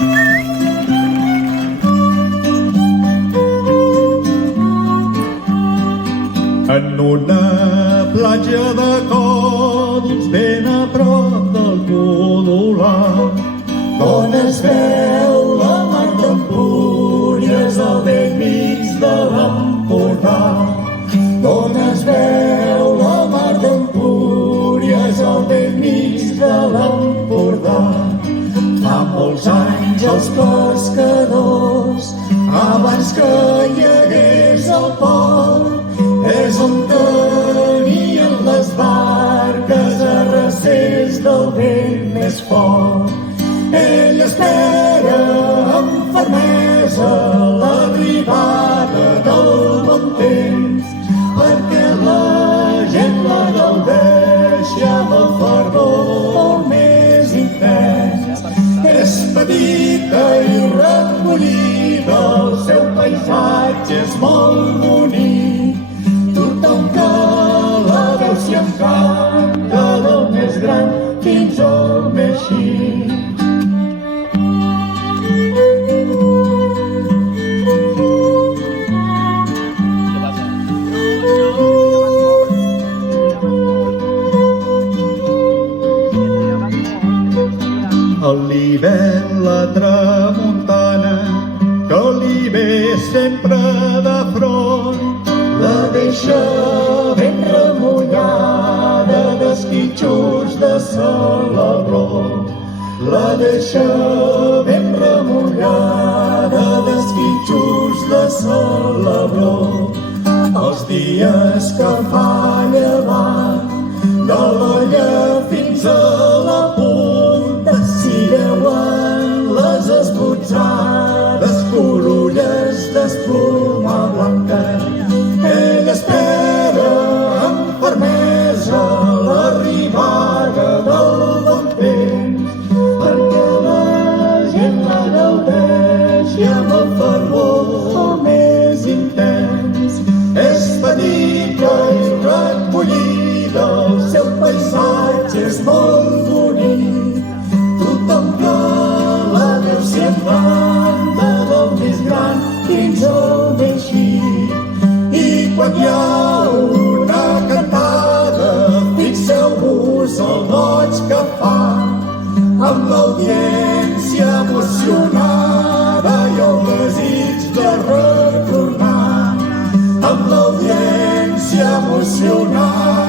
En una platja de còdols ben a prop del Codolar, on es veu la mar d'Empúries al bell mig de l'Empordà. On es veu la mar d'Empúries al bell mig de l'Empordà. Fa molts anys els pescadors, abans que hi hagués el port, és on tenien les barques a recés del vent més fort. Ell espera amb fermesa l'arribada del bon temps, perquè la gent la gaudeixi amb el fervor més intens. És petita i recollida, el seu paisatge és molt bonic. Tothom que la veu s'hi encanta, del més gran fins al més xic. a l'hivern la tramuntana, que li ve sempre de front, la deixa ben remullada d'esquitxos de Salabró. La deixa ben remullada d'esquitxos de Salabró. Els dies que fa llevant, de l'olla fins a la punta, s'hi veuen les esbotzades corolles d'espuma blanca. Ell espera amb fermesa l'arribada del bon temps, perquè la gent la gaudeixi amb el fervor més intens. És petita i recollida, el seu paisatge és molt bonic. Tothom que la veu s'hi encanta, del més gran fins al més xic. I quan hi ha una cantada, fixeu-vos el goig que fa, amb l'audiència emocionada i el desig de retornar. Amb l'audiència emocionada